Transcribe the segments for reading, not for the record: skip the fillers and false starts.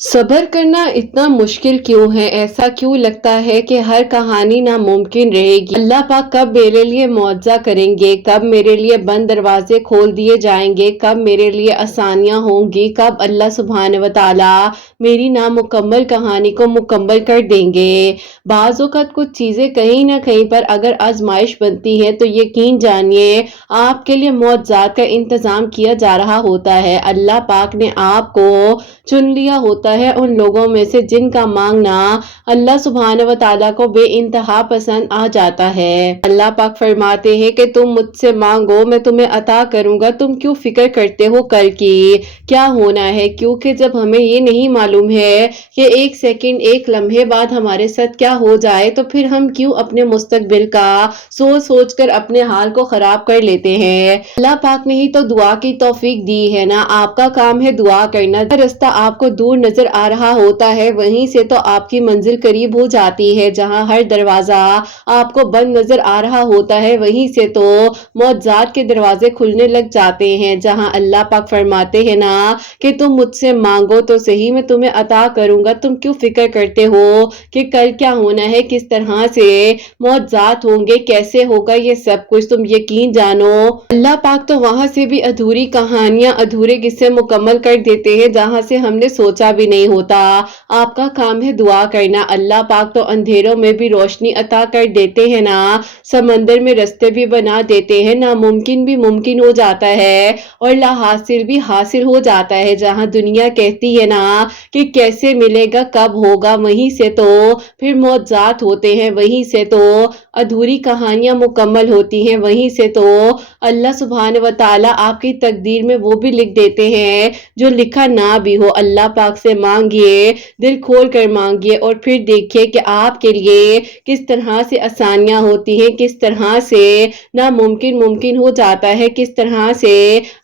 सब्र करना इतना मुश्किल क्यों है? ऐसा क्यों लगता है कि हर कहानी नामुमकिन रहेगी? अल्लाह पाक कब मेरे लिए मुआवजा करेंगे? कब मेरे लिए बंद दरवाजे खोल दिए जाएंगे? कब मेरे लिए आसानियां होंगी? कब अल्लाह सुब्हान व तआला मेरी नामुकम्मल कहानी को मुकम्मल कर देंगे? बाज़ औक़ात कुछ चीज़ें कहीं ना कहीं पर अगर आजमाइश बनती है तो यकीन जानिए आपके लिए मुआवजात का इंतज़ाम किया जा रहा होता है। अल्लाह पाक ने आपको चुन लिया होता है उन लोगों में से जिनका मांगना अल्लाह सुब्हान व तआला को बेइंतहा पसंद आ जाता है। अल्लाह पाक फरमाते हैं कि तुम मुझसे मांगो मैं तुम्हें अता करूंगा, तुम क्यों फिक्र करते हो कल की क्या होना है? क्योंकि जब हमें ये नहीं मालूम है कि एक सेकंड एक लम्हे बाद हमारे साथ क्या हो जाए तो फिर हम क्यों अपने मुस्तकबिल का सोच सोच कर अपने हाल को खराब कर लेते हैं। अल्लाह पाक ने ही तो दुआ की तौफीक दी है ना, आपका काम है दुआ करना। रास्ता आपको दूर नजर आ रहा होता है वहीं से तो आपकी मंजिल करीब हो जाती है। जहां हर दरवाजा आपको बंद नजर आ रहा होता है वहीं से तो मौजात के दरवाजे खुलने लग जाते हैं। जहां अल्लाह पाक फरमाते हैं ना कि तुम मुझसे मांगो तो सही मैं तुम्हें अता करूंगा, तुम क्यों फिक्र करते हो कि कल क्या होना है, किस तरह से मौजात होंगे, कैसे होगा, ये सब कुछ तुम यकीन जानो अल्लाह पाक तो वहां से भी अधूरी कहानियां अधूरे किस्से मुकम्मल कर देते हैं जहां से हमने सोचा भी नहीं होता। आपका काम है दुआ करना। अल्लाह पाक तो अंधेरों में भी रोशनी अता कर देते हैं ना, समंदर में रास्ते भी बना देते हैं, नामुमकिन भी मुमकिन हो जाता है और ला हासिल भी हासिल हो जाता है। जहां दुनिया कहती है ना कि कैसे मिलेगा, कब होगा, वहीं से तो फिर मौजात होते हैं, वहीं से तो अधूरी कहानियां मुकम्मल होती हैं, वहीं से तो अल्लाह सुब्हान व तआला आपकी तकदीर में वो भी लिख देते हैं जो लिखा ना भी हो। अल्लाह पाक से मांगिए, दिल खोल कर मांगिए और फिर देखिए कि आपके लिए किस तरह से आसानियां होती हैं, किस तरह से नामुमकिन मुमकिन हो जाता है, किस तरह से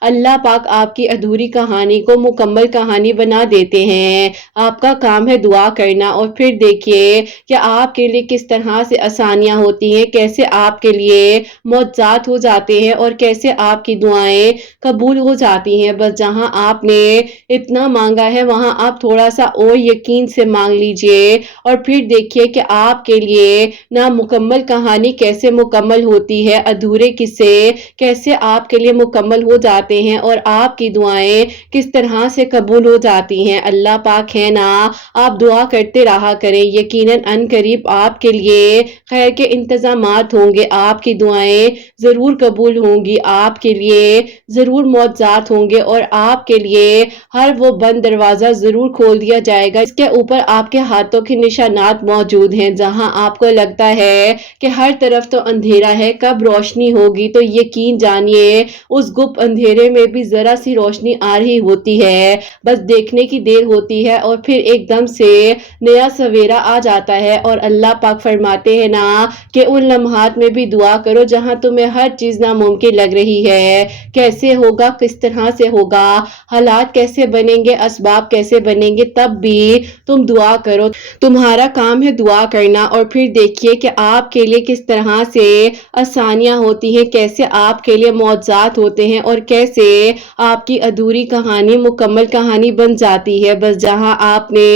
अल्लाह पाक आपकी अधूरी कहानी को मुकम्मल कहानी बना देते हैं। आपका काम है दुआ करना और फिर देखिए कि आपके लिए किस तरह से आसानियां होती हैं, कैसे आपके लिए मौजात हो जाते हैं और कैसे आपकी दुआएं कबूल हो जाती हैं। बस जहां आपने इतना मांगा है वहां आप थोड़ा सा और यकीन से मांग लीजिए और फिर देखिए कि आपके लिए ना मुकम्मल कहानी कैसे मुकम्मल होती है, अधूरे किस्से कैसे आपके लिए मुकम्मल हो जाते हैं और आपकी दुआएं किस तरह से कबूल हो जाती हैं। अल्लाह पाक है ना, आप दुआ करते रहा करें, यकीनन अनकरीब आपके लिए खैर के इंतजामात होंगे, आपकी दुआएं जरूर कबूल होंगी, आपके लिए जरूर मौजात होंगे और आपके लिए हर वो बंद दरवाजा जरूर खोल दिया जाएगा इसके ऊपर आपके हाथों के निशानात मौजूद हैं। जहां आपको लगता है कि हर तरफ तो अंधेरा है, कब रोशनी होगी, तो यकीन जानिए उस गुप्त अंधेरे में भी जरा सी रोशनी आ रही होती है, बस देखने की देर होती है और फिर एकदम से नया सवेरा आ जाता है। और अल्लाह पाक फरमाते हैं ना कि उन लम्हात में भी दुआ करो जहां तुम्हें हर चीज नामुमकिन लग रही है, कैसे होगा, किस तरह से होगा, हालात कैसे बनेंगे, असबाब कैसे बनेंगे, तब भी तुम दुआ करो। तुम्हारा काम है दुआ करना और फिर देखिए कि आपके लिए किस तरह से आसानियां होती हैं, कैसे आपके लिए मौजात होते हैं और कैसे आपकी अधूरी कहानी मुकम्मल कहानी बन जाती है। बस जहां आपने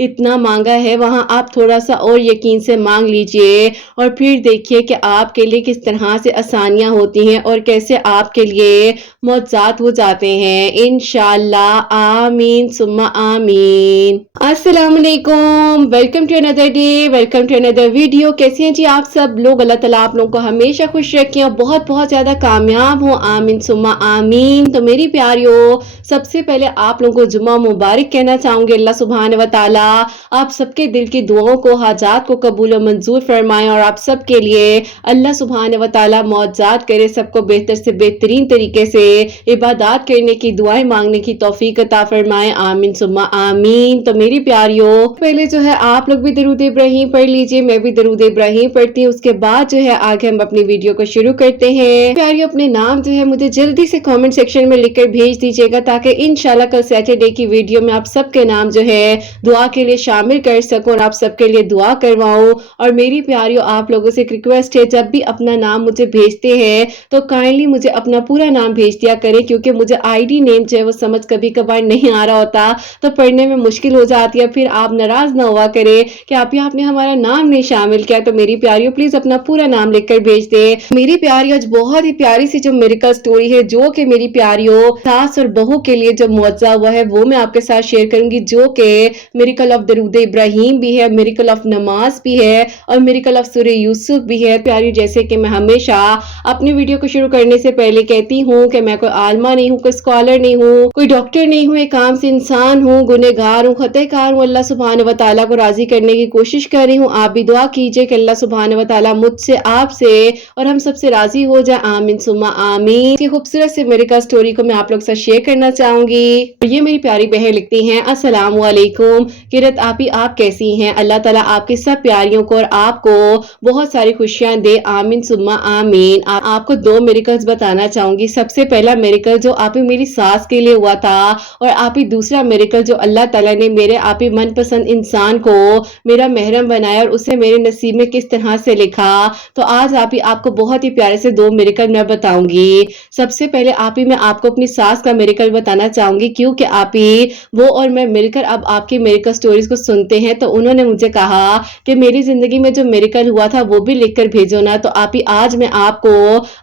इतना मांगा है वहां आप थोड़ा सा और यकीन से मांग लीजिए और फिर देखिए कि आपके लिए किस तरह से आसानियां होती हैं और कैसे आपके लिए मौजात हो जाते हैं इंशाअल्लाह। आमीन सुम्मा आमीन। अस्सलाम वालेकुम, welcome to another day, welcome to another video. कैसे हैं जी आप सब लोग? अल्लाह ताला आप लोगों को हमेशा खुश रखें और बहुत बहुत ज्यादा कामयाब हो, आमीन सुम्मा आमीन। तो मेरी प्यारियों, सबसे पहले आप लोगों को जुम्मा मुबारक कहना चाहूंगी। अल्लाह सुब्हान व तआला आप सबके दिल की दुआओं को, हाजात को कबूल और मंजूर फरमाएं और आप सबके लिए अल्लाह सुब्हान व तआला मौजात करे, सबको बेहतर से बेहतरीन तरीके से इबादत करने की, दुआएं मांगने की तौफीक अता फरमाएं, आमीन सुम्मा आमीन। तो मेरी प्यारियों, पहले जो है आप लोग भी दरूद इब्राहीम पढ़ लीजिए, मैं भी दरूद इब्राहीम पढ़ती हूँ, उसके बाद जो है आगे हम अपनी वीडियो को शुरू करते हैं। प्यारियों, अपने नाम जो है मुझे जल्दी से कमेंट सेक्शन में लिखकर भेज दीजिएगा ताकि इंशाल्लाह कल सैटरडे की वीडियो में आप सबके नाम जो है दुआ के लिए शामिल कर सकूं और आप सबके लिए दुआ करवाऊं। और मेरी प्यारियों, आप लोगों लोगों से एक रिक्वेस्ट है, जब भी अपना नाम मुझे भेजते हैं तो काइंडली मुझे अपना पूरा नाम भेज दिया करें, क्योंकि मुझे आईडी नेम जो है वो समझ कभी कभार नहीं आ रहा होता तो पढ़ने में मुश्किल हो जाती है। फिर आप नाराज ना हुआ करें कि आपने हमारा नाम नहीं शामिल किया। तो मेरी प्यारियों प्लीज अपना पूरा नाम लिखकर भेज दे। मेरी प्यारी आज बहुत ही प्यारी सी जो मिरेकल स्टोरी है, जो कि मेरी प्यारियों सास और बहू के लिए जो मुआवजा हुआ है वो मैं आपके साथ शेयर करूंगी, जो कि मिरेकल ऑफ दरूद इब्राहिम भी है, मिरेकल ऑफ नमाज भी है और मिरेकल ऑफ सूरह यूसुफ भी है। प्यारी, जैसे कि मैं हमेशा अपनी वीडियो को शुरू करने से पहले कहती हूँ कि मैं कोई आलमा नहीं हूँ, कोई स्कॉलर नहीं हूँ, कोई डॉक्टर नहीं हूँ, एक आम से इंसान हूँ, गुनहगार हूँ, खतकार हूँ। अल्लाह सुब्हान व तआला को राजी करने की कोशिश कर रही हूँ। आप भी दुआ कीजिए कि अल्लाह सुब्हान व तआला मुझसे, आपसे और हम सबसे राजी हो जाए। आमीन सुम्मा आमीन। ये खूबसूरत से मिरेकल स्टोरी को मैं आप लोग से शेयर करना चाहूंगी। ये मेरी प्यारी बहन लिखती हैं, अस्सलाम वालेकुम किरत आपी, आप कैसी हैं? अल्लाह ताला आपकी सब प्यारियों को और आपको बहुत सारी खुशियां दे। आमीन सुम्मा आमीन। आपको दो मिरेकल्स बताना चाहूंगी। सबसे पहला मिरेकल जो आप ही मेरी सास के लिए हुआ था, और आप ही दूसरा मिरेकल जो अल्लाह ताला ने मेरे आप ही मनपसंद इंसान को मेरा महरम बनाया और उसे मेरे नसीब में किस तरह से लिखा। तो आज आप ही आपको बहुत ही प्यारे से दो मिरेकल मैं बताऊंगी। सबसे पहले आप ही मैं आपको अपनी सास का मिरेकल बताना चाहूंगी, क्योंकि आप ही वो और मैं मिलकर अब आपकी मिरेकल स्टोरीज को सुनते हैं। तो उन्होंने मुझे कहा कि मेरी जिंदगी में जो मिरेकल हुआ था वो भी लिखकर भेजो ना। तो आप ही आज मैं आपको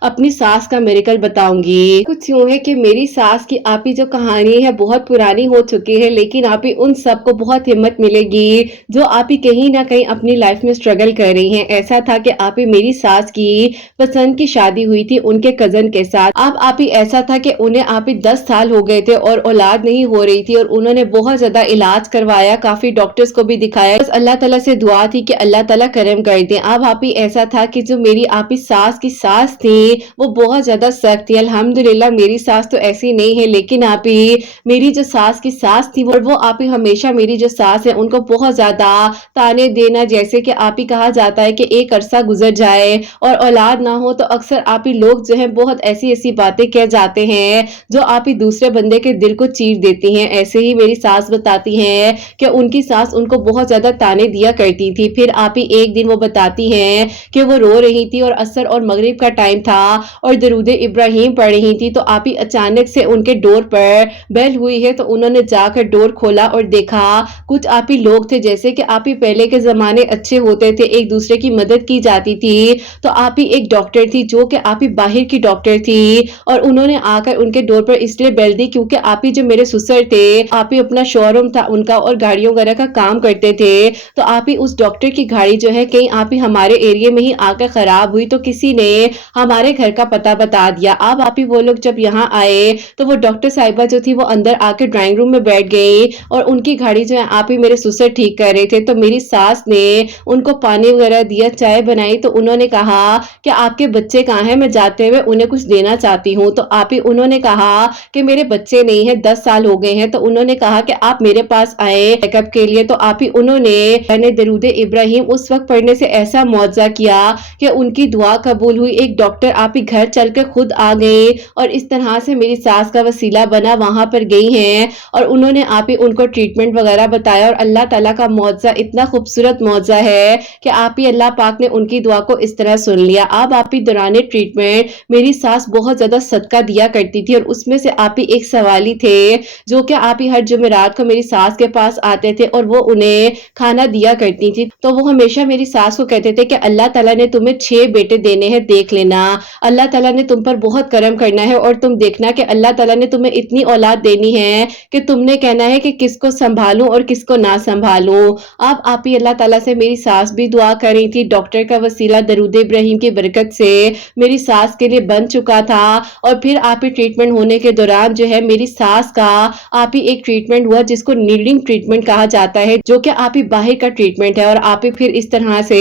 अपनी सास का मिरेकल बताऊंगी। कुछ यूं है कि मेरी सास की आप ही जो कहानी है बहुत पुरानी हो चुकी है, लेकिन आप ही उन सबको बहुत हिम्मत मिलेगी जो आप ही कहीं ना कहीं अपनी लाइफ में स्ट्रगल कर रही हैं। ऐसा था कि आप ही मेरी सास की पसंद की शादी हुई थी उनके कजन के साथ। अब आप ही ऐसा था कि उन्हें आप ही 10 साल हो गए थे और औलाद नहीं हो रही थी, और उन्होंने बहुत ज्यादा इलाज करवाया, काफी डॉक्टर्स को भी दिखाया। बस अल्लाह ताला से दुआ थी कि अल्लाह ताला करम कर दे। अब आप ही ऐसा था कि जो मेरी आप ही सास की सास थी वो बहुत ज्यादा सख्त थी। अल्हम्दुलिल्लाह मेरी सास तो ऐसी नहीं है, लेकिन आप ही मेरी जो सास की सास थी वो आप ही हमेशा मेरी जो सास है उनको बहुत ज्यादा ताने देना, जैसे कि आप ही कहा जाता है कि एक अरसा गुजर जाए और औलाद ना हो तो अक्सर आप ही लोग जो है बहुत ऐसी ऐसी बातें कह जाते हैं जो आप ही दूसरे बंदे के दिल को चीर देती हैं। ऐसे ही मेरी सास बताती हैं कि उनकी सास उनको बहुत ज्यादा ताने दिया करती थी। फिर आप ही एक दिन वो बताती हैं कि वो रो रही थी और असर और मगरिब का टाइम था और दरूद इब्राहिम पढ़ रही थी। तो आप ही अचानक से उनके डोर पर बेल हुई है, तो उन्होंने जाकर डोर खोला और देखा कुछ आप ही लोग थे। जैसे कि आप ही पहले के जमाने अच्छे होते थे, एक दूसरे की मदद की जाती थी। तो आप ही एक डॉक्टर थी जो कि आप ही बाहर की डॉक्टर थी, और उन्होंने आकर उनके डोर पर इसलिए बेल दी क्योंकि आप ही जो मेरे ससुर थे, आप ही अपना शोरूम था उनका और गाड़ियों वगैरह का काम करते थे। तो आप ही उस डॉक्टर की गाड़ी जो है कहीं आप ही हमारे एरिया में ही आकर खराब हुई, तो किसी ने हमारे घर का पता बता दिया। अब आप ही वो लोग जब यहाँ आए तो वो डॉक्टर साहिबा जो थी वो अंदर आकर ड्राइंग रूम में बैठ गई और उनकी गाड़ी जो है आप ही मेरे ससुर ठीक कर रहे थे। तो मेरी सास ने उनको पानी वगैरह दिया, चाय बनाई। तो उन्होंने कहा कि आपके बच्चे कहाँ हैं, मैं जाते हुए उन्हें कुछ देना चाहती हूँ। तो आप ही उन्होंने कहा कि मेरे बच्चे नहीं है, 10 साल हो गए हैं। तो उन्होंने कहा कि आप मेरे पास आए चेकअप के लिए। तो आप ही उन्होंने दरूद इब्राहिम उस वक्त पढ़ने से ऐसा मुआवजा किया कि उनकी दुआ कबूल हुई। एक डॉक्टर आप ही घर चलकर खुद आ गए और इस तरह से मेरी सास का वसीला बना, वहां पर गई हैं और उन्होंने आप ही उनको ट्रीटमेंट वगैरह बताया। और अल्लाह ताला का मुआवजा इतना खूबसूरत मुआवजा है कि आप ही अल्लाह पाक ने उनकी दुआ को इस तरह सुन लिया। अब आप ही दौरान ट्रीटमेंट मेरी सास बहुत ज्यादा सदका दिया करती थी, और उसमें से आप ही एक सवाली थे जो कि आप ही हर जुमेरात को मेरी सास के पास आते थे और वो उन्हें खाना दिया करती थी। तो वो हमेशा मेरी सास को कहते थे कि अल्लाह ताला ने तुम्हें 6 बेटे देने हैं, देख लेना, अल्लाह ताला ने तुम पर बहुत करम करना है, और तुम देखना कि अल्लाह ताला ने तुम्हें इतनी औलाद देनी है कि तुमने कहना है कि किसको संभालूं और किसको ना संभालूं। अब आप ही अल्लाह ताला से मेरी सास भी दुआ कर रही थी। डॉक्टर का वसीला दरूद इब्राहिम की बरकत से मेरी सास के लिए बन चुका था। और फिर आप ही ट्रीटमेंट होने के दौरान जो है मेरी सास का आप ही एक ट्रीटमेंट हुआ जिसको नीडलिंग ट्रीटमेंट कहा जाता है, जो कि आप ही बाहर का ट्रीटमेंट है। और आप ही फिर इस तरह से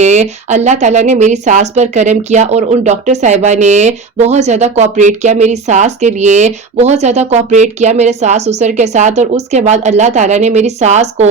अल्लाह ताला ने मेरी सास पर करम किया और उन डॉक्टर साहिबा ने बहुत ज्यादा कोऑपरेट किया मेरी सास के लिए, बहुत ज्यादा कोऑपरेट किया मेरे सास ससुर के साथ। और उसके बाद अल्लाह ताला ने मेरी सास को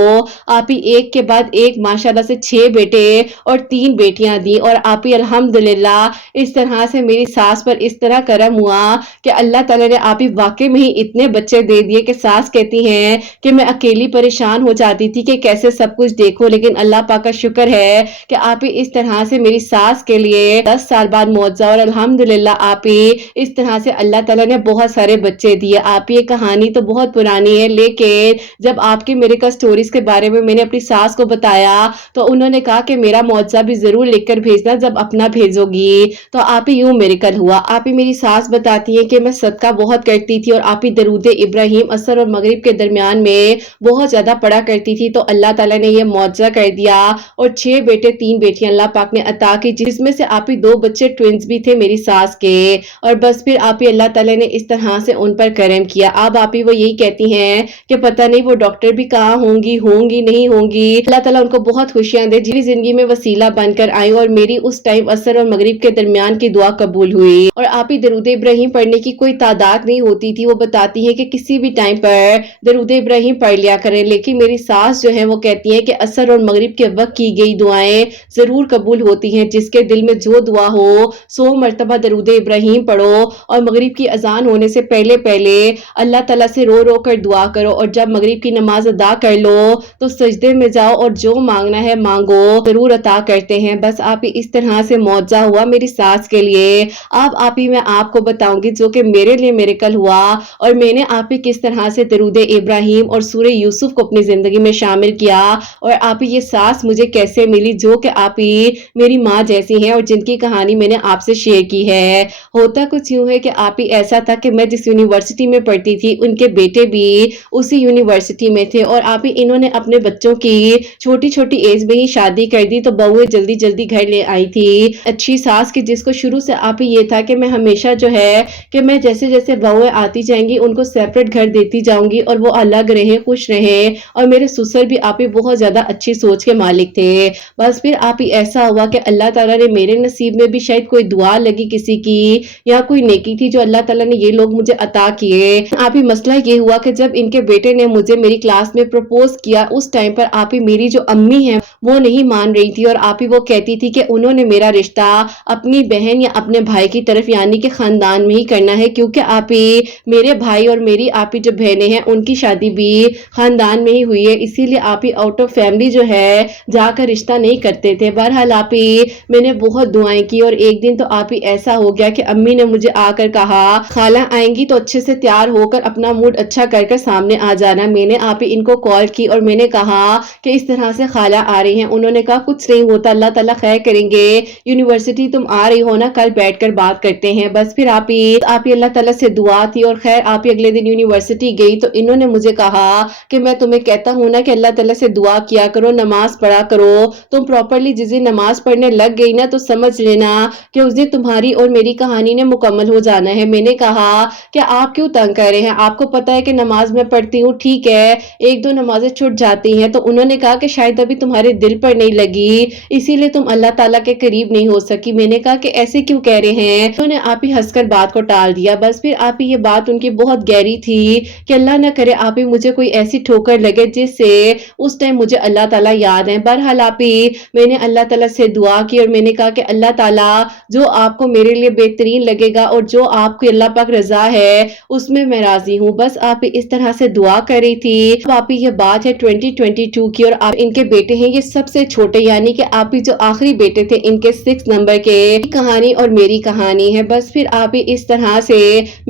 आप ही एक के बाद एक माशाल्लाह से 6 बेटे और 3 बेटियां दी। और आप ही अल्हम्दुलिल्लाह इस तरह से मेरी सास पर इस तरह करम हुआ कि अल्लाह ताला ने आप ही वाकई में ही इतने बच्चे दे दिए कि सास कहती हैं कि मैं अकेली परेशान हो जाती थी कि कैसे सब कुछ देखो। लेकिन अल्लाह पाक का शुक्र है कि आप ही इस तरह سے میری सास के लिए 10 साल बाद मुआवजा और अल्हम्दुलिल्लाह आप ही इस तरह से अल्लाह ताला ने बहुत सारे बच्चे दिए। आप ही ये कहानी तो बहुत पुरानी है, लेकिन जब आपकी मेडिकल स्टोरीज के बारे में मैंने अपनी सास को बताया तो उन्होंने कहा कि मेरा मुआवजा भी जरूर लिखकर भेजना जब अपना भेजोगी। तो आप ही यूं मेडिकल हुआ। आप ही मेरी सास बताती है कि मैं सदका बहुत करती थी और आप ही दरूद इब्राहिम असर और मगरिब के दरमियान में बहुत ज्यादा पढ़ा करती थी, तो अल्लाह ताला ने यह मुआवजा कर दिया और 6 बेटे 3 बेटियां अल्लाह पाक ने अता की, जिसमें से आप ही 2 बच्चे ट्विंस भी थे मेरी सास के। और बस फिर आप ही अल्लाह ताला ने इस तरह से उन पर करम किया। अब आप ही वो यही कहती हैं कि पता नहीं वो डॉक्टर भी कहाँ होंगी नहीं होंगी। अल्लाह ताला उनको बहुत खुशियां दे, जिनकी जिंदगी में वसीला बनकर आई और मेरी उस टाइम असर और मगरिब के दरमियान की दुआ कबूल हुई। और आप ही दरूद इब्राहिम पढ़ने की कोई तादाद नहीं होती थी। वो बताती है कि किसी भी टाइम पर दरूद इब्राहिम पढ़ लिया करें, लेकिन मेरी सास जो है वो कहती है कि असर और मगरिब के वक्त की गई दुआएं जरूर कबूल होती हैं। जिसके दिल में जो दुआ हो 100 मरतबा दरूद इब्राहिम पढ़ो और मगरिब की अजान होने से पहले पहले अल्लाह ताला से रो रो कर दुआ करो, और जब मगरिब की नमाज अदा कर लो तो सजदे में जाओ और जो मांगना है मांगो, जरूर अता करते हैं। बस आप ही इस तरह से मुआवजा हुआ मेरी सास के लिए। अब आप ही मैं आपको बताऊंगी जो कि मेरे लिए मिरेकल हुआ और मैंने आप ही किस तरह से दरूद इब्राहिम और सूरह यूसुफ को अपनी जिंदगी में शामिल किया, और आप ही ये सास मुझे कैसे मिली जो कि आप ही मेरी माँ जैसी हैं और जिनकी कहानी मैंने आपसे शेयर की है। होता कुछ यूं है कि आप ही ऐसा था कि मैं जिस यूनिवर्सिटी में पढ़ती थी उनके बेटे भी उसी यूनिवर्सिटी में थे, और आप ही इन्होंने अपने बच्चों की छोटी छोटी एज में ही शादी कर दी, तो बहुएं जल्दी जल्दी घर ले आई थी। अच्छी सास की जिसको शुरू से आप ही ये था कि मैं हमेशा जो है कि मैं जैसे जैसे बहुएं आती जाएंगी उनको सेपरेट घर देती जाऊंगी और वो अलग रहे, खुश रहे। और मेरे ससुर भी आप ही बहुत ज्यादा अच्छी सोच के मालिक थे। बस फिर आप ही ऐसा हुआ कि अल्लाह ताला ने मेरे नसीब में भी शायद कोई दुआ लगी किसी की या कोई नेकी थी जो अल्लाह ताला ने ये लोग मुझे अता किए। आप ही मसला ये हुआ कि जब इनके बेटे ने मुझे मेरी क्लास में प्रपोज किया उस टाइम पर आप ही मेरी जो अम्मी है वो नहीं मान रही थी, और आप ही वो कहती थी कि उन्होंने मेरा रिश्ता अपनी बहन या अपने भाई की तरफ यानी कि खानदान में ही करना है, क्योंकि आप ही मेरे भाई और मेरी आप ही जो बहनें हैं उनकी शादी भी खानदान में ही हुई है, इसीलिए आप ही आउट ऑफ फैमिली जो है जाकर रिश्ता नहीं करते थे। बहरहाल आप ही मैंने बहुत दुआएं की और एक दिन तो आप ही ऐसा हो गया कि अम्मी ने मुझे आकर कहा खाला आएंगी तो अच्छे से तैयार होकर अपना मूड अच्छा कर सामने आ जाना। मैंने आप ही इनको कॉल की और मैंने कहा कि इस तरह से खाला आ रही हैं। उन्होंने कहा कुछ नहीं होता, अल्लाह ताला खैर करेंगे, यूनिवर्सिटी तुम आ रही हो ना, कल बैठकर बात करते हैं। बस फिर आप ही अल्लाह ताला से दुआ थी और खैर आप ही अगले दिन यूनिवर्सिटी गई तो इन्होंने मुझे कहा कि मैं तुम्हें कहता हूं ना कि अल्लाह ताला से दुआ किया करो, नमाज पढ़ा करो। तुम प्रॉपरली जिस दिन नमाज पढ़ने लग गई ना तो समझ लेना कि उस दिन तुम्हारी और मेरी कहानी ने मुकम्मल हो जाना है। मैंने कहा कि आप क्यों तंग कर रहे हैं, आपको पता है कि नमाज में पढ़ती हूँ, ठीक है 1-2 नमाजें छूट जाती हैं। तो उन्होंने कहा कि शायद अभी तुम्हारे दिल पर नहीं लगी इसीलिए तुम अल्लाह ताला के करीब नहीं हो सकी। मैंने कहा कि ऐसे क्यों कह रहे हैं, उन्होंने आप ही हंसकर बात को टाल दिया। बस फिर आप ही ये बात उनकी बहुत गहरी थी कि अल्लाह ना करे आप ही मुझे कोई ऐसी ठोकर लगे जिससे उस टाइम मुझे अल्लाह ताला याद है। बहरहाल आप ही मैंने अल्लाह ताला से दुआ की और मैंने कहा कि अल्लाह ताला जो आपको मेरे लिए बेहतरीन लगेगा और जो आपकी अल्लाह पाक रजा है उसमें मैं राजी हूँ। बस आप ही इस तरह से दुआ कर रही थी। अब आप ही ये बात है 2022 की और आप इनके बेटे हैं ये सबसे छोटे, यानी कि आप ही जो आखिरी बेटे थे इनके 6 नंबर के। कहानी और मेरी कहानी है। बस फिर आप ही इस तरह से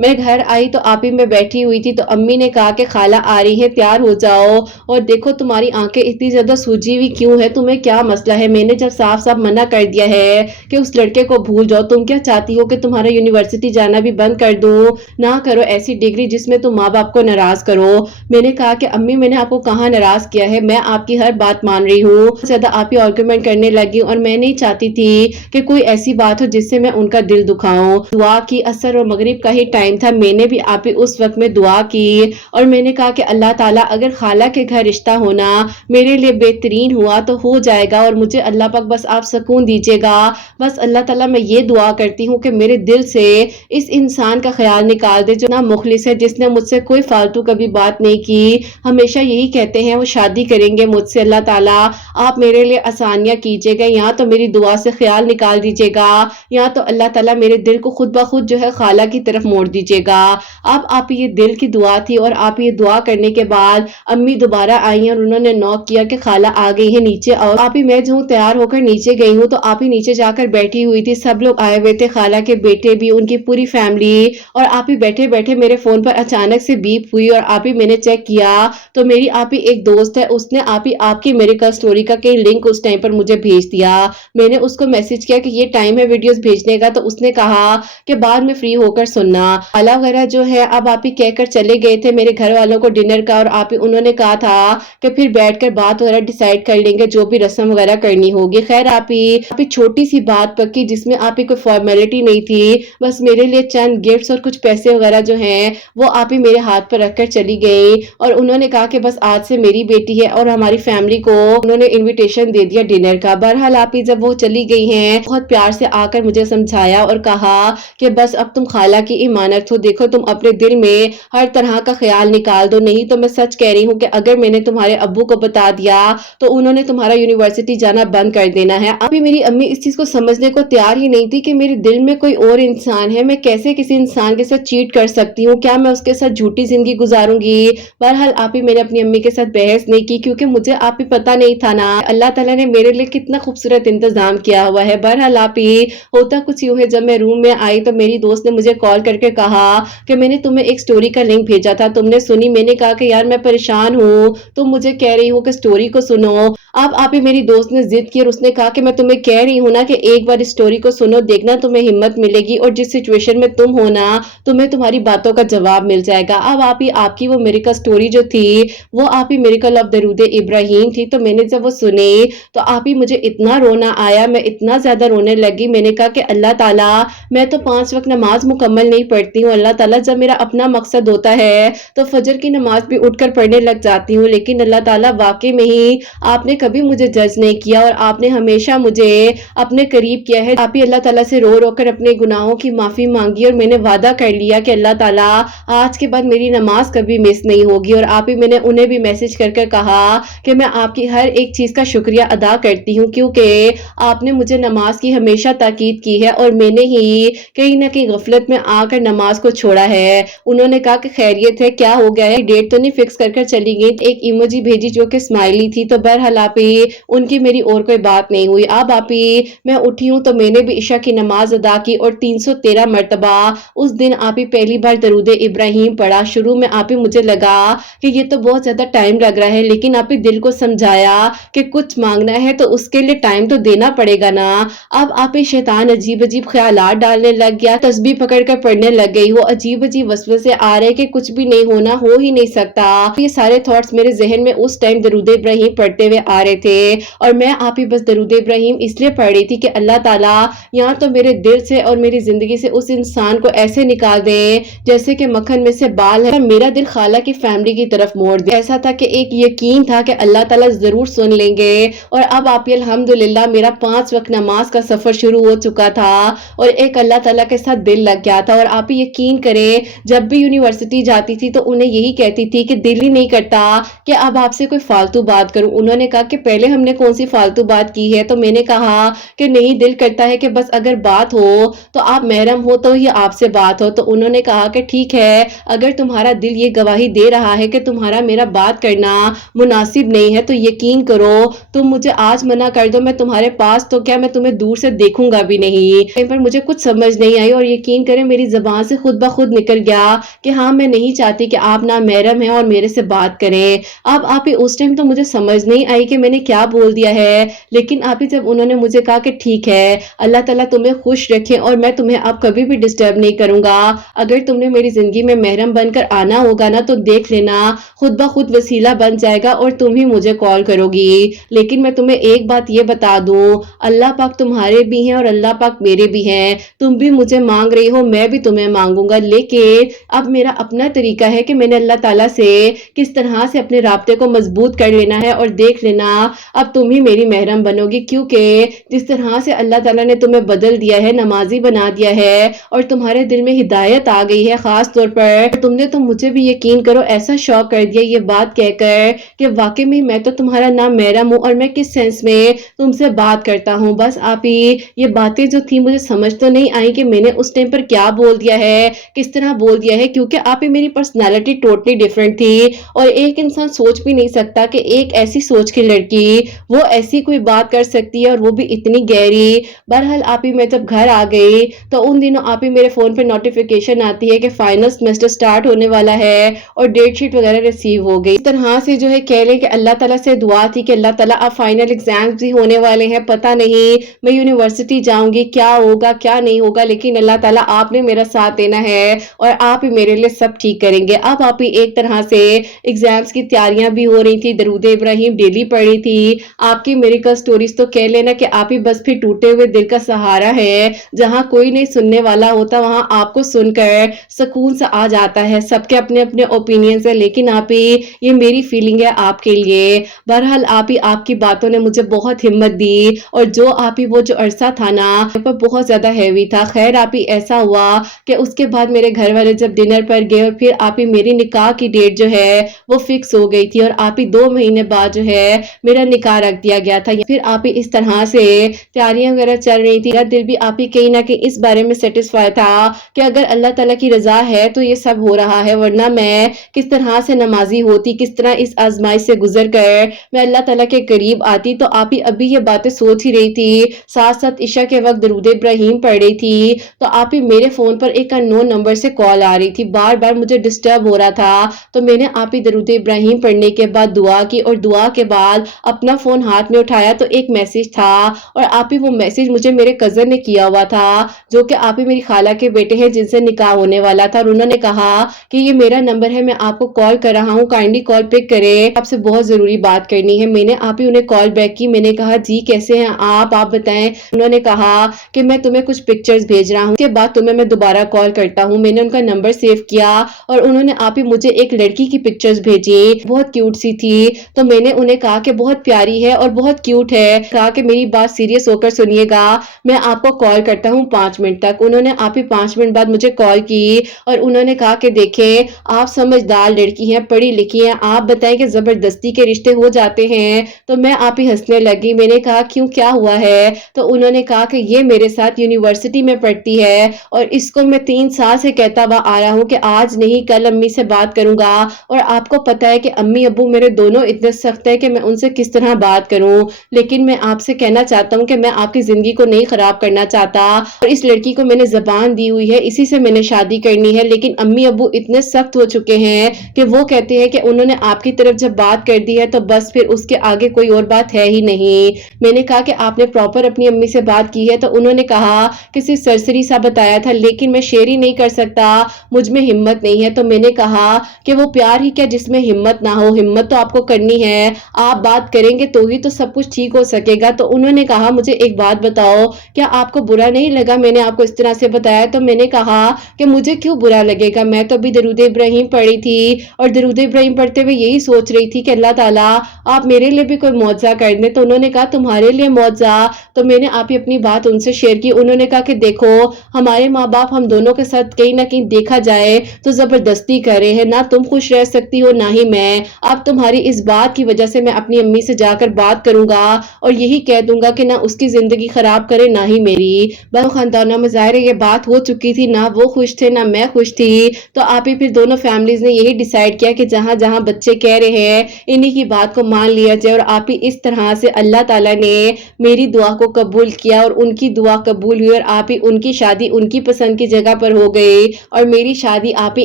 मैं घर आई तो आप ही मैं बैठी हुई थी तो अम्मी ने कहा कि खाला आ रही है, तैयार हो जाओ और देखो तुम्हारी आंखें इतनी ज्यादा सूजी हुई क्यों है, तुम्हें क्या मसला है। मैंने जब साफ साफ मना कर दिया है कि उस लड़के को भूल जाओ, तुम क्या चाहती हो कि तुम्हारा यूनिवर्सिटी जाना भी बंद कर दूं, ना करो ऐसी डिग्री जिसमें तुम माँ बाप को नाराज करो। मैंने कहा कि अम्मी मैंने आपको कहाँ नाराज किया है, मैं आपकी हर बात मान रही हूँ। ज्यादा आप ही आर्गुमेंट करने लगी और मैं नहीं चाहती थी कि कोई ऐसी बात हो जिससे मैं उनका दिल दुखाऊं। दुआ की, असर और मगरिब का ही टाइम था, मैंने भी आप ही उस वक्त में दुआ की और मैंने कहा कि अल्लाह ताला अगर खाला के घर रिश्ता होना मेरे लिए बेहतरीन हुआ तो हो जाएगा और मुझे अल्लाह पाक बस आप सुकून दीजिएगा। बस अल्लाह ताला मैं ये दुआ करती हूँ कि मेरे दिल से इस इंसान का ख्याल निकाल दे जो ना मुखलिस है, जिसने मुझसे कोई फालतू कभी बात नहीं की, हमेशा यही कहते हैं वो शादी करेंगे मुझसे, अल्लाह ताला آپ میرے لیے آسانیاں کیجیے گا، یا تو میری دعا سے خیال نکال دیجیے گا یا تو اللہ تعالیٰ میرے دل کو خود بخود جو ہے خالہ کی طرف موڑ دیجیے گا۔ اب آپ یہ دل کی دعا تھی اور آپ یہ دعا کرنے کے بعد امی دوبارہ آئی ہیں اور انہوں نے نوک کیا کہ خالہ آ گئی ہے نیچے، اور آپ ہی میں جو تیار ہو کر نیچے گئی ہوں تو آپ ہی نیچے جا کر بیٹھی ہوئی تھی، سب لوگ آئے ہوئے تھے، خالہ کے بیٹے بھی، ان کی پوری فیملی، اور آپ ہی بیٹھے بیٹھے میرے فون پر اچانک سے بیپ ہوئی اور آپ ہی میں نے چیک کیا تو میری آپ ہی ایک دوست ہے، اس نے آپ کی میریکل سٹوری کا کئی لنک اس ٹائم پر مجھے بھیج دیا۔ میں نے اس کو میسج کیا کہ یہ ٹائم ہے ویڈیوز بھیجنے کا، تو اس نے کہا کہ بعد میں فری ہو کر سننا۔ خالہ وغیرہ جو ہے اب آپ ہی کہہ کر چلے گئے تھے میرے گھر والوں کو ڈنر کا، اور آپ ہی انہوں نے کہا تھا کہ پھر بیٹھ کر بات وغیرہ ڈیسائیڈ کر لیں گے جو بھی رسم وغیرہ کرنی ہوگی۔ خیر آپ ہی چھوٹی سی بات پکی جس میں آپ ہی کوئی فارمیلٹی نہیں تھی، بس میرے لیے چند گفٹس اور کچھ پیسے وغیرہ جو ہیں وہ آپ ہی میرے ہاتھ پر رکھ کر چلی گئی، اور انہوں نے کہا کہ بس آج سے میری بیٹی ہے، اور ہماری فیملی کو انہوں نے انویٹیشن دے دیا ڈنر کا۔ بہرحال آپ ہی جب وہ چلی گئی ہیں بہت پیار سے آ کر مجھے سمجھایا اور کہا کہ بس اب تم خالہ کی امانت ہو، دیکھو تم اپنے دل میں ہر طرح کا خیال نکال دو، نہیں تو میں سچ کہہ رہی ہوں کہ اگر میں نے تمہارے ابو کو بتا دیا تو انہوں نے تمہارا یونیورسٹی جانا بند کر دینا ہے۔ ابھی میری امی اس چیز کو سمجھنے کو تیار ہی نہیں تھی کہ میرے دل میں کوئی اور انسان ہے، میں کیسے کسی انسان کے ساتھ چیٹ کر سکتی ہوں، کیا میں اس کے ساتھ جھوٹی زندگی گزاروں گی۔ بہرحال آپ ہی میں نے اپنی امی کے ساتھ بحث نہیں کی کیونکہ مجھے آپ ہی پتہ نہیں تھا نا اللہ تعالیٰ نے میرے لیے کتنا خوبصورت انتظام کیا ہوا ہے۔ بہرحال آپ ہی ہوتا کچھ یوں ہے، جب میں روم میں آئی تو میری دوست نے مجھے کال کر کے کہا کہ میں نے تمہیں ایک سٹوری کا لنک بھیجا تھا، تم نے سنی؟ میں نے کہا کہ یار میں پریشان ہوں، تم مجھے کہہ رہی ہو کہ سٹوری کو سنو۔ اب آپ ہی میری دوست نے ضد کی اور اس نے کہا کہ میں تمہیں کہہ رہی ہوں نا کہ ایک بار اس سٹوری کو سنو، دیکھنا تمہیں ہمت ملے گی، اور جس سچویشن میں تم ہو نا تمہیں تمہاری باتوں کا جواب مل جائے گا۔ اب آپ کی وہ میریکل سٹوری جو تھی وہ آپ ہی میریکل آف درود ابراہیم تھی، تو میں نے جب وہ سنی تو آپ ہی مجھے اتنا رونا آیا، میں اتنا زیادہ رونے لگی۔ میں نے کہا کہ اللہ تعالیٰ میں تو 5 وقت نماز مکمل نہیں پڑھتی ہوں، اللہ تعالیٰ جب میرا اپنا مقصد ہوتا ہے تو فجر کی نماز بھی اٹھ کر پڑھنے لگ جاتی ہوں، لیکن اللہ تعالیٰ واقعی میں ہی آپ نے کبھی مجھے جج نہیں کیا اور آپ نے ہمیشہ مجھے اپنے قریب کیا ہے۔ آپ ہی اللہ تعالیٰ سے رو رو کر اپنے گناہوں کی معافی مانگی اور میں نے وعدہ کر لیا کہ اللہ تعالیٰ آج کے بعد میری نماز کبھی مس نہیں ہوگی، اور آپ ہی میں نے انہیں بھی میسج کر کر کہا کہ میں آپ کی ہر ایک چیز کا شکریہ ادا کرتی ہوں کیونکہ آپ نے مجھے نماز کی ہمیشہ تاکید کی ہے اور میں نے ہی کہیں نہ کہیں غفلت میں آ کر نماز کو چھوڑا ہے۔ انہوں نے کہا کہ خیریت ہے، کیا ہو گیا ہے، ڈیٹ تو نہیں فکس کر کر چلی گئی؟ ایک ایموجی بھیجی جو کہ اسمائلی تھی، تو بہرحال آپ ہی ان کی میری اور کوئی بات نہیں ہوئی۔ اب آپ ہی میں اٹھی ہوں تو میں نے بھی عشاء کی نماز ادا کی اور 313 مرتبہ اس دن آپ ہی پہلی بار درود ابراہیم پڑھا۔ شروع میں آپ ہی مجھے لگا کہ یہ تو بہت زیادہ ٹائم لگ رہا ہے، لیکن آپ ہی دل کو سمجھایا کہ کچھ مانگنا ہے تو اس کے لیے ٹائم تو دینا پڑے گا نا۔ اب آپ ہی شیطان عجیب عجیب خیالات ڈالنے لگ گیا، تسبیح پکڑ کر پڑھنے لگ گئی، وہ عجیب عجیب وسوسے آ رہے کہ کچھ بھی نہیں ہونا، ہو ہی نہیں سکتا۔ یہ سارے تھاٹس میرے ذہن میں اس ٹائم درود ابراہیم پڑھتے ہوئے آ رہے تھے، اور میں آپ ہی بس درود ابراہیم اس لیے پڑھ رہی تھی کہ اللہ تعالیٰ یا تو میرے دل سے اور میری زندگی سے اس انسان کو ایسے نکال دیں جیسے کہ مکھن میں سے بال ہے، اور میرا دل خالہ کی فیملی کی طرف موڑ دے۔ ایسا تھا کہ ایک یقین تھا کہ اللہ تعالیٰ ضرور سن لیں گے، اور اب آپ الحمدللہ میرا 5 وقت نماز کا سفر شروع ہو چکا تھا اور ایک اللہ تعالیٰ کے ساتھ دل لگ گیا تھا۔ اور آپ یقین کریں جب بھی یونیورسٹی جاتی تھی تو انہیں یہی کہتی تھی کہ دل ہی نہیں کرتا کہ اب آپ سے کوئی فالتو بات کروں۔ انہوں نے کہا کہ پہلے ہم نے کون سی فالتو بات کی ہے؟ تو میں نے کہا کہ نہیں، دل کرتا ہے کہ بس اگر بات ہو تو آپ محرم ہو تو ہی آپ سے بات ہو۔ تو انہوں نے کہا کہ ٹھیک ہے، اگر تمہارا دل یہ گواہی دے رہا ہے کہ تمہارا میرا بات کرنا مناسب نہیں ہے تو یقین کرو تم مجھے آج منع کر دو، میں تمہارے پاس تو کیا میں تمہیں دور سے دیکھوں گا بھی نہیں۔ پر مجھے کچھ سمجھ نہیں آئی اور یقین کریں میری زبان سے خود بخود نکل گیا کہ ہاں میں نہیں چاہتی کہ آپ نا محرم ہیں اور میرے سے بات کریں۔ اب آپ ہی اس ٹائم تو مجھے سمجھ نہیں آئی کہ میں نے کیا بول دیا ہے، لیکن آپ ہی جب انہوں نے مجھے کہا کہ ٹھیک ہے اللہ تعالیٰ تمہیں خوش رکھے اور میں تمہیں اب کبھی بھی ڈسٹرب نہیں کروں گا، اگر تم نے میری زندگی میں محرم بن کر آنا ہوگا نا تو دیکھ لینا خود بخود وسیلہ بن جائے گا اور تم ہی مجھے کال کرو گی۔ لیکن میں تمہیں ایک بات یہ بتا دوں، اللہ پاک تمہارے بھی ہیں اور اللہ پاک میرے بھی ہیں، تم بھی مجھے مانگ رہی ہو میں بھی تمہیں مانگوں گا، لیکن اب میرا اپنا طریقہ ہے کہ میں نے اللہ تعالیٰ سے کس طرح سے اپنے رابطے کو مضبوط کر لینا ہے، اور دیکھ لینا اب تم ہی میری محرم بنو گی، کیونکہ جس طرح سے اللہ تعالیٰ نے تمہیں بدل دیا ہے، نمازی بنا دیا ہے اور تمہارے دل میں ہدایت آ گئی ہے، خاص طور پر تم نے تو مجھے بھی یقین کرو ایسا شوق کر دیا یہ بات کہہ کر کہ واقعی میں تو تمہارا نام محرم ہوں اور میں کس سینس میں تم سے بات کرتا ہوں. بس آپ ہی یہ باتیں جو تھی مجھے سمجھ تو نہیں آئی کہ میں نے اس ٹائم پر کیا بول دیا ہے, کس طرح بول دیا ہے, کیونکہ آپ ہی میری پرسنالٹی ٹوٹلی ڈفرینٹ تھی اور ایک انسان سوچ بھی نہیں سکتا کہ ایک ایسی سوچ کی لڑکی وہ ایسی کوئی بات کر سکتی ہے اور وہ بھی اتنی گہری. بہرحال آپ ہی میں جب گھر آ گئی تو ان دنوں آپ ہی میرے فون پہ نوٹیفیکیشن آتی ہے کہ فائنل سیمسٹر سٹارٹ ہونے والا ہے اور ڈیٹ شیٹ وغیرہ ریسیو ہو گئی. اس طرح سے جو ہے کہہ لیں کہ اللہ تعالیٰ سے دعا تھی کہ اللہ تعالیٰ اب فائنل ایگزامز بھی ہونے والے ہیں, پتہ نہیں میں یونیورسٹی جاؤں گی کیا ہوگا کیا نہیں ہوگا, لیکن اللہ تعالیٰ آپ نے میرا ساتھ دینا ہے اور آپ ہی میرے لیے سب ٹھیک کریں گے. اب آپ ہی ایک طرح سے ایگزامز کی تیاریاں بھی ہو رہی تھی, درود ابراہیم ڈیلی پڑھ رہی تھی. آپ کی میریکل سٹوریز تو کہہ لینا کہ آپ ہی بس پھر ٹوٹے ہوئے دل کا سہارا ہے, جہاں کوئی نہیں سننے والا ہوتا وہاں آپ کو سن کر سکون سا آ جاتا ہے. سب کے اپنے اپنے اوپینینز ہیں, لیکن آپ ہی یہ میری فیلنگ ہے آپ کے لیے. بہرحال آپ ہی آپ کی باتوں نے مجھے بہت ہمت دی اور جو آپ ہی وہ جو عرصہ تھا نا بہت زیادہ ہیوی تھا. خیر آپ ہی ایسا ہوا کہ اس کے بعد میرے گھر والے جب ڈنر پر گئے اور پھر آپ ہی میری نکاح کی ڈیٹ جو ہے وہ فکس ہو گئی تھی اور آپ ہی 2 مہینے بعد جو ہے میرا نکاح رکھ دیا گیا تھا. پھر آپ ہی اس طرح سے تیاریاں وغیرہ چل رہی تھی. میرا دل بھی آپ ہی کہیں نہ کہیں اس بارے میں سیٹسفائی تھا کہ اگر اللہ تعالیٰ کی رضا ہے تو یہ سب ہو رہا ہے, ورنہ میں کس طرح سے نمازی ہوتی, کس طرح اس آزمائش سے گزر کر میں اللہ تعالیٰ کے قریب آتی. تو آپ ہی ابھی یہ باتیں سوچ ہی رہی تھی, ساتھ ساتھ عشاء کے وقت درود ابراہیم پڑھ رہی تھی. تو آپ ہی میرے فون پر ایک انون نمبر سے کال آ رہی تھی, بار بار مجھے ڈسٹرب ہو رہا تھا. تو میں نے آپ ہی درود ابراہیم پڑھنے کے بعد دعا کی اور دعا کے بعد اپنا فون ہاتھ میں اٹھایا تو ایک میسج تھا اور آپ ہی وہ میسج مجھے میرے کزن نے کیا ہوا تھا جو کہ آپ ہی میری خالہ کے بیٹے ہیں جن سے نکاح ہونے والا تھا, اور انہوں نے کہا کہ یہ میرا نمبر ہے, میں آپ کو کال کر رہا ہوں, کائنڈلی کال پک کریں, آپ سے بہت ضروری بات کرنی ہے. میں نے آپ ہی انہیں کال بیک کی. میں نے کہا جی کیسے ہیں آپ بتائیں. انہوں نے کہا کہ میں تمہیں کچھ پکچرز بھیج رہا ہوں, اس کے بعد تمہیں میں دوبارہ کال کرتا ہوں. میں نے ان کا نمبر سیو کیا اور انہوں نے آپ ہی مجھے ایک لڑکی کی پکچرز بھیجی, بہت کیوٹ سی تھی. تو میں نے انہیں کہا کہ بہت پیاری ہے اور بہت کیوٹ ہے. کہا کہ میری بات سیریس ہو کر سنیے گا, میں آپ کو کال کرتا ہوں 5 منٹ تک. انہوں نے آپ ہی 5 منٹ بعد مجھے کال کی اور انہوں نے کہا کہ دیکھیں آپ سمجھدار لڑکی ہیں, پڑھی لکھی ہیں, آپ بتائیں کہ زبردستی کے رشتے ہو جاتے ہیں. تو میں آپ ہی ہنسنے لگی. میں نے کہا کیوں کیا ہوا ہے؟ تو انہوں نے کہا کہ یہ میرے ساتھ یونیورسٹی میں پڑھتی ہے اور اس کو میں 3 سال سے کہتا ہوا آ رہا ہوں کہ آج نہیں کل امی سے بات کروں گا, اور آپ کو پتا ہے کہ امی ابو میرے دونوں اتنے سخت ہے کہ میں ان سے کس طرح بات کروں. لیکن میں آپ سے کہنا چاہتا ہوں کہ میں آپ کی زندگی کو نہیں خراب کرنا چاہتا اور اس لڑکی کو میں نے زبان دی ہوئی ہے, اسی سے میں نے شادی کرنی ہے. لیکن امی ابو اتنے سخت ہو چکے ہیں کہ وہ کہتے ہیں کہ انہوں نے آپ کی طرف جب بات کر دی ہے تو بس پھر اس کے آگے کوئی اور بات ہے ہی نہیں. میں نے کہا کہ آپ نے پراپر اپنی امی سے بات کی ہے؟ تو انہوں نے کہا کہ صرف سرسری سا بتایا تھا, لیکن میں شیئر ہی نہیں کر سکتا, مجھ میں ہمت نہیں ہے. تو میں نے کہا کہ وہ پیار ہی کیا جس میں ہمت نہ ہو, ہمت تو آپ کو کرنی ہے, آپ بات کریں گے تو ہی تو سب کچھ ٹھیک ہو سکے گا. تو انہوں نے کہا مجھے ایک بات بتاؤ, کیا آپ کو برا نہیں لگا میں نے آپ کو اس طرح سے بتایا؟ تو میں نے کہا کہ مجھے کیوں برا لگے گا, میں تو ابھی درود ابراہیم پڑھی تھی اور درود ابراہیم پڑھتے ہوئے یہی سوچ رہی تھی کہ اللہ تعالیٰ آپ میرے لیے بھی کوئی معجزہ کر دیں. تو انہوں نے کہا تمہارے لیے معجزہ؟ تو میں نے آپ ہی اپنی بات ان سے شیئر کی. انہوں نے کہا کہ دیکھو ہمارے ماں باپ ہم دونوں کے ساتھ کہیں نہ کہیں دیکھا جائے تو زبردستی کر رہے ہیں, نہ تم خوش رہ سکتی ہو نہ ہی میں. اب تمہاری اس بات کی وجہ سے میں اپنی امی سے جا کر بات کروں گا اور یہی کہہ دوں گا کہ نہ اس کی زندگی خراب کرے نہ ہی میری. بہت خاندانوں میں ظاہر ہے یہ بات ہو چکی تھی, نہ وہ خوش تھے نہ میں خوش تھی. تو آپ ہی پھر دونوں فیملیز نے یہی ڈیسائیڈ کیا کہ جہاں جہاں بچے کہہ رہے ہیں انہی کی بات کو مان لیا جائے. اور آپ ہی اس طرح سے اللہ تعالیٰ نے میری دعا کو قبول کیا اور ان کی دعا قبول ہوئی اور آپ ہی ان کی شادی ان کی پسند کی جگہ پر ہو گئی اور میری شادی آپ ہی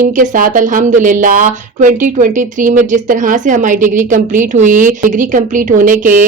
ان کے ساتھ الحمدللہ 2023 میں جس طرح سے ہماری ڈگری کمپلیٹ ہوئی. ڈگری کمپلیٹ ہونے کے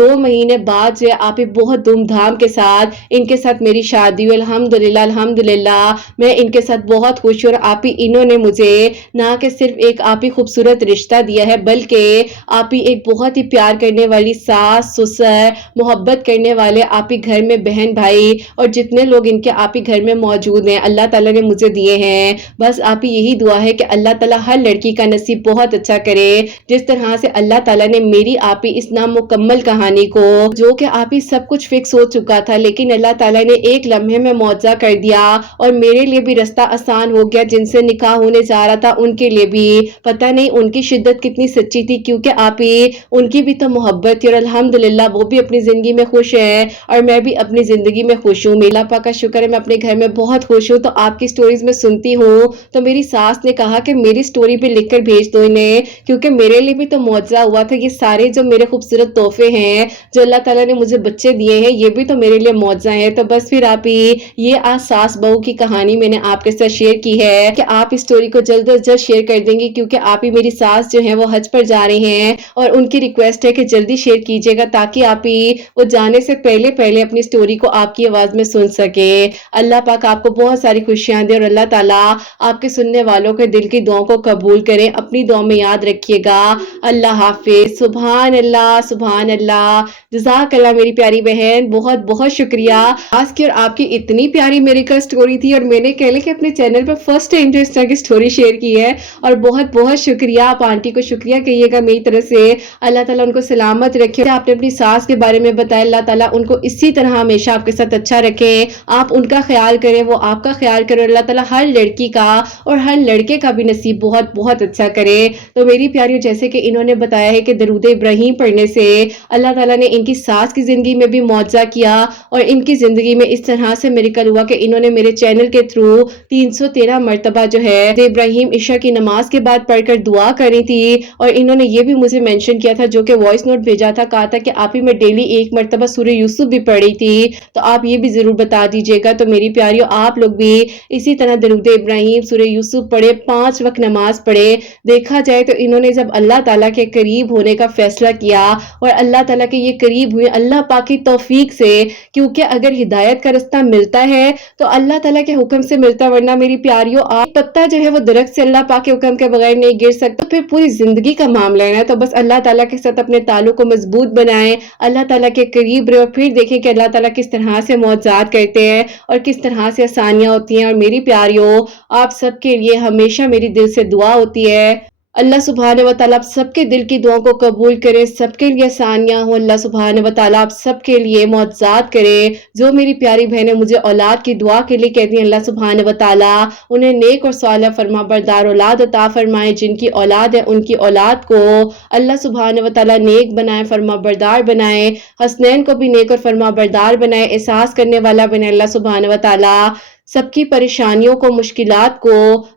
2 مہینے بعد جو آپ ہی بہت دھوم دھام کے ساتھ ان کے ساتھ میری شادی ہوئی. الحمدللہ میں ان کے ساتھ بہت خوش ہوں. اور آپ ہی انہوں نے مجھے نہ کہ صرف ایک آپ ہی خوبصورت رشتہ دیا ہے بلکہ آپ ہی ایک بہت ہی پیار کرنے والی ساس سسر, محبت کرنے والے آپ ہی گھر میں بہن بھائی اور جتنے لوگ ان کے آپ ہی گھر میں موجود ہیں اللہ تعالیٰ نے مجھے دیے ہیں. بس آپ ہی یہی دعا ہے کہ اللہ تعالیٰ ہر لڑکی کا نصیب بہت اچھا کرے جس طرح سے اللہ تعالیٰ نے میری آپ ہی اس نامکمل کہانی کو, جو کہ آپ ہی سب کچھ فکس ہو چکا تھا لیکن اللہ تعالیٰ نے ایک لمحے میں معجزہ کر دیا اور میرے لیے بھی رستہ آسان ہو گیا. جن سے نکاح ہونے جا رہا تھا ان کے لیے بھی پتہ نہیں ان کی شدت کتنی سچی تھی, کیونکہ آپ ہی ان کی بھی تو محبت تھی اور الحمدللہ وہ بھی اپنی زندگی میں خوش ہیں اور میں بھی اپنی زندگی میں خوش ہوں. اللہ پاک کا شکر ہے میں اپنے گھر میں بہت خوش ہوں. تو آپ کی سٹوریز میں سنتی ہوں تو میری ساس نے کہا کہ میری سٹوری بھی لکھ کر بھیج دو انہیں، کیونکہ میرے لیے بھی تو معجزہ ہوا تھا. یہ سارے جو میرے خوبصورت تحفے ہیں جو اللہ تعالیٰ نے مجھے بچے دیے ہیں یہ بھی تو میرے لیے معجزہ ہیں. تو بس پھر آپ ہی یہ آج ساس بہو کی کہانی میں نے آپ کے ساتھ شیئر کی ہے کہ آپ اس سٹوری کو جلد از جلد شیئر کر دیں گی، کیونکہ آپ ہی میری ساس جو ہیں وہ حج پر جا رہے ہیں اور ان کی ریکویسٹ ہے کہ جلدی شیئر کیجیے گا تاکہ آپ ہی وہ جانے سے پہلے اپنی سٹوری کو آپ کی آواز میں سن سکے. اللہ پاک آپ کو بہت ساری خوشیاں دے اور اللہ تعالیٰ آپ کے سننے والوں کے دل کی دعاؤں کو قبول کریں. اپنی دعا میں یاد رکھیے گا. اللہ حافظ. سبحان اللہ سبحان اللہ. جزاک اللہ میری پیاری بہن، بہت بہت شکریہ. آج کی اور آپ کی اتنی پیاری میریکل سٹوری تھی اور میں نے کہہ لیں کہ اپنے چینل پر فرسٹ ٹائم جو اس طرح کی سٹوری شیئر کی ہے اور بہت بہت شکریہ. آپ آنٹی کو شکریہ کہیے گا میری طرف سے. اللہ تعالیٰ ان کو سلامت رکھے. آپ نے اپنی ساس کے بارے میں بتایا، اللہ تعالیٰ ان کو اسی طرح ہمیشہ آپ کے ساتھ اچھا رکھے. آپ ان کا خیال کریں، وہ آپ کا خیال کریں. اللہ تعالیٰ ہر لڑکی کا اور ہر لڑکے کا بھی نصیب بہت بہت اچھا کرے. تو میری پیاریوں، جیسے کہ انہوں نے بتایا ہے کہ درود ابراہیم پڑھنے سے اللہ تعالیٰ نے ان کی ساس کی زندگی میں بھی معجزہ کیا اور ان کی زندگی میں اس طرح سے میریکل ہوا کہ انہوں نے میرے چینل کے تھرو 313 مرتبہ جو ہے ابراہیم عشاء کی نماز کے بعد پڑھ کر دعا کری تھی. اور انہوں نے یہ بھی مجھے مینشن کیا تھا، جو کہ وائس نوٹ بھیجا تھا، کہا تھا کہ آپ ہی میں ڈیلی ایک مرتبہ سورہ یوسف بھی پڑھی تھی. تو آپ یہ بھی ضرور بتا دیجیے گا. تو میری پیاریوں، آپ لوگ بھی اسی طرح درود ابراہیم، سورہ یوسف پڑھے، 5 وقت نماز پڑھے. دیکھا جائے تو انہوں نے جب اللہ تعالیٰ کے قریب ہونے کا فیصلہ کیا اور اللہ تعالیٰ کے یہ قریب ہوئے اللہ پاک کی توفیق سے، کیونکہ اگر ہدایت کا رستہ ملتا ہے تو اللہ تعالیٰ کے حکم سے ملتا، ورنہ میری پیاریوں آپ پتہ جو ہے وہ درخت سے اللہ پاک کے حکم کے بغیر نہیں گر سکتا. پھر پوری زندگی کا معاملہ ہے. تو بس اللہ تعالیٰ کے ساتھ اپنے تعلق کو مضبوط بنائیں، اللہ تعالیٰ کے قریب رہے اور پھر دیکھیں کہ اللہ تعالیٰ کس طرح سے معجزات کرتے ہیں اور کس طرح سے آسانیاں ہوتی ہیں. اور میری پیاریوں، آپ سب کے لیے ہمیشہ میری دل سے دعا ہوتی ہے اللہ سبحانہ و تعالیٰ آپ سب کے دل کی دعاؤں کو قبول کرے، سب کے لیے آسانیاں ہوں. اللہ سبحانہ و تعالیٰ آپ سب کے لیے معجزات کرے. جو میری پیاری بہنیں مجھے اولاد کی دعا کے لیے کہتی ہیں، اللہ سبحانہ و تعالیٰ انہیں نیک اور صالح فرما بردار اولاد عطا فرمائے. جن کی اولاد ہے ان کی اولاد کو اللہ سبحانہ و تعالیٰ نیک بنائے، فرما بردار بنائے. حسنین کو بھی نیک اور فرما بردار بنائے، احساس کرنے والا بنائے. اللہ سبحانہ و تعالیٰ سب کی پریشانیوں کو، مشکلات کو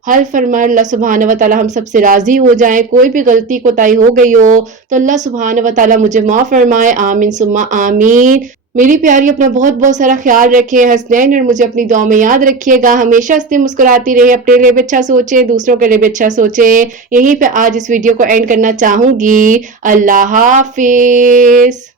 حل فرمائے. اللہ سبحانہ و تعالیٰ ہم سب سے راضی ہو جائیں. کوئی بھی غلطی کوتاہی ہو گئی ہو تو اللہ سبحانہ و تعالیٰ مجھے معاف فرمائے. آمین ثم آمین. میری پیاری اپنا بہت بہت سارا خیال رکھے. حسنین اور مجھے اپنی دعا میں یاد رکھیے گا. ہمیشہ ہنستی مسکراتی رہے. اپنے لیے بھی اچھا سوچے، دوسروں کے لیے بھی اچھا سوچے. یہیں پہ آج اس ویڈیو کو اینڈ کرنا چاہوں گی. اللہ حافظ.